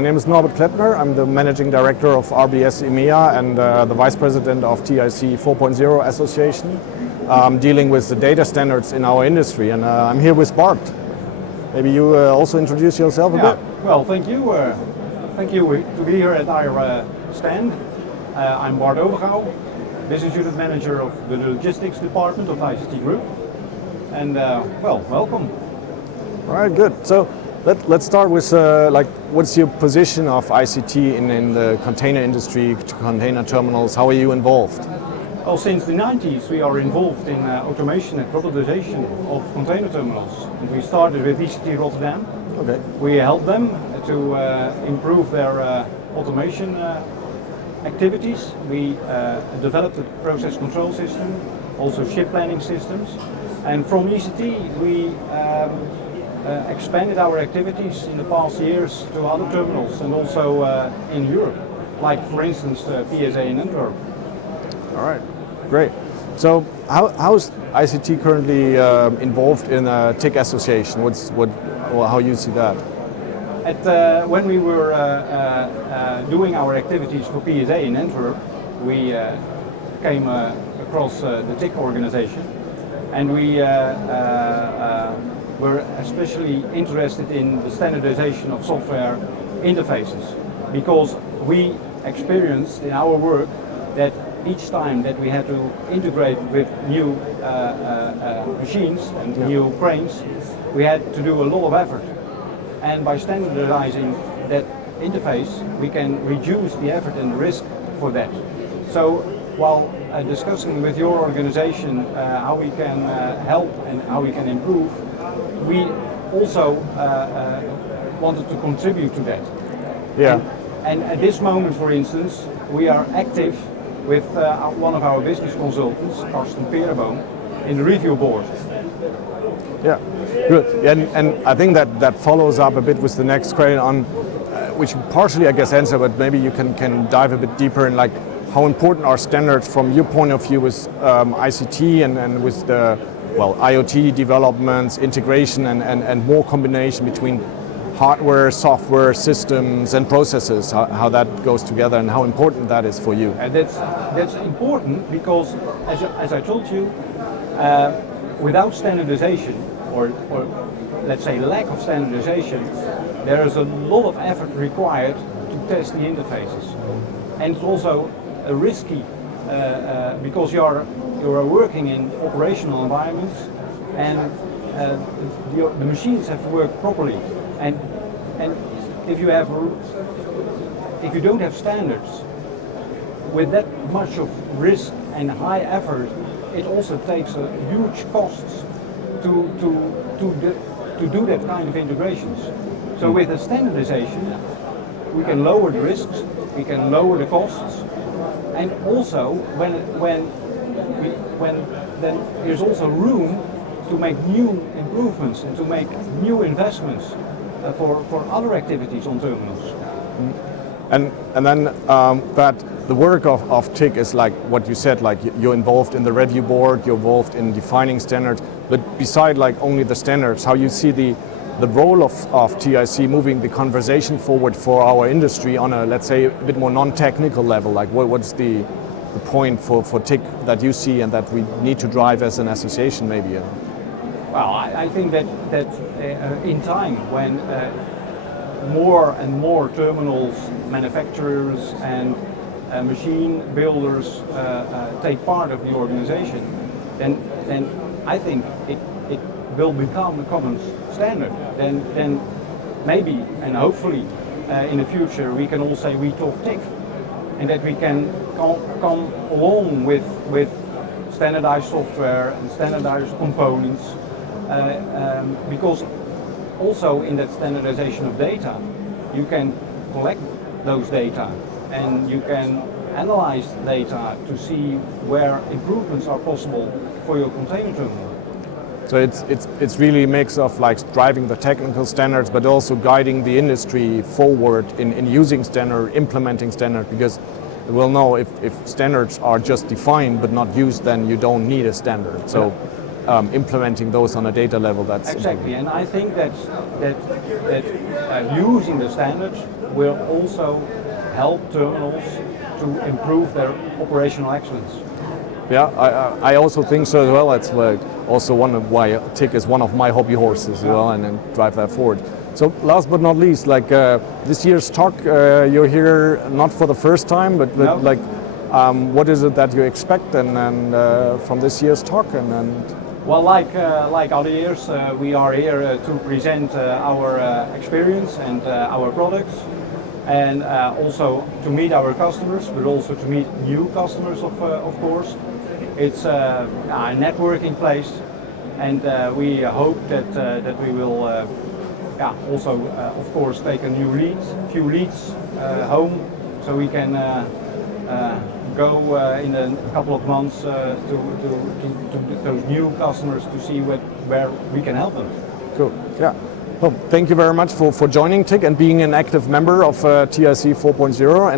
My name is Norbert Klettner. I'm the Managing Director of RBS EMEA and the Vice President of TIC 4.0 Association, dealing with the data standards in our industry. And I'm here with Bart. Maybe you also introduce yourself a bit? Well, thank you. Thank you to be here at our stand. I'm Bart Overgaaw, Business Unit Manager of the Logistics Department of ICT Group. And welcome. All right, good. So let's start with what's your position of ICT in the container industry, container terminals? How are you involved? Well, since the 90s we are involved in automation and robotization of container terminals. And we started with ICT Rotterdam. Okay. We helped them to improve their automation activities. We developed a process control system, also ship planning systems. And from ICT we expanded our activities in the past years to other terminals and also in Europe, like for instance PSA in Antwerp. All right, great. So how's ICT currently involved in a TIC association? How you see that? When we were doing our activities for PSA in Antwerp, we came across the TIC organization, and we were especially interested in the standardization of software interfaces, because we experienced in our work that each time that we had to integrate with new machines and new cranes, we had to do a lot of effort. And by standardizing that interface, we can reduce the effort and the risk for that. So while discussing with your organization how we can help and how we can improve, we also wanted to contribute to that. Yeah. And at this moment, for instance, we are active with one of our business consultants, Karsten Perenboom, in the review board. Yeah, good. And I think that follows up a bit with the next question on, which you partially I guess answer, but maybe you can dive a bit deeper in like how important are standards from your point of view with ICT and with the IoT developments, integration and more combination between hardware, software, systems and processes, how that goes together and how important that is for you. And that's important because, as I told you, without standardization, or let's say lack of standardization, there is a lot of effort required to test the interfaces. And it's also risky because you are working in operational environments, and the machines have to work properly. And if you don't have standards with that much of risk and high effort, it also takes a huge costs to do that kind of integrations. So with the standardization, we can lower the risks, we can lower the costs, and also when then there's also room to make new improvements and to make new investments for other activities on terminals. And then that the work of TIC is like what you said, like you're involved in the review board, you're involved in defining standards, but beside like only the standards, how you see the role of TIC moving the conversation forward for our industry on a, let's say, a bit more non-technical level, like what's the point for TIC that you see and that we need to drive as an association maybe? Well, I think that in time when more and more terminals, manufacturers and machine builders take part of the organization, then I think it will become a common standard. Then maybe and hopefully in the future we can all say we talk TIC, and that we can come along with standardized software and standardized components, because also in that standardization of data, you can collect those data and you can analyze data to see where improvements are possible for your container terminal. So it's really a mix of like driving the technical standards, but also guiding the industry forward in using standard, implementing standard, because we'll know if standards are just defined but not used, then you don't need a standard. So implementing those on a data level. That's exactly, and I think that using the standards will also help terminals to improve their operational excellence. Yeah, I also think so as well. That's also one of why TIC is one of my hobby horses as well, and drive that forward. So last but not least, like this year's talk, you're here not for the first time, but No. like what is it that you expect and from this year's talk and Well, like other years, we are here to present our experience and our products, and also to meet our customers, but also to meet new customers, of course. It's a networking place, and we hope that we will also, of course, take a few leads home, so we can go in a couple of months to those new customers to see where we can help them. Cool. Yeah. Well, thank you very much for joining TIC and being an active member of TIC 4.0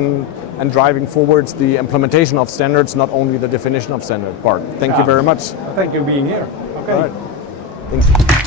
and driving forwards the implementation of standards, not only the definition of standard. Bart, thank you very much. Thank you for being here. Okay. All right. Thank you.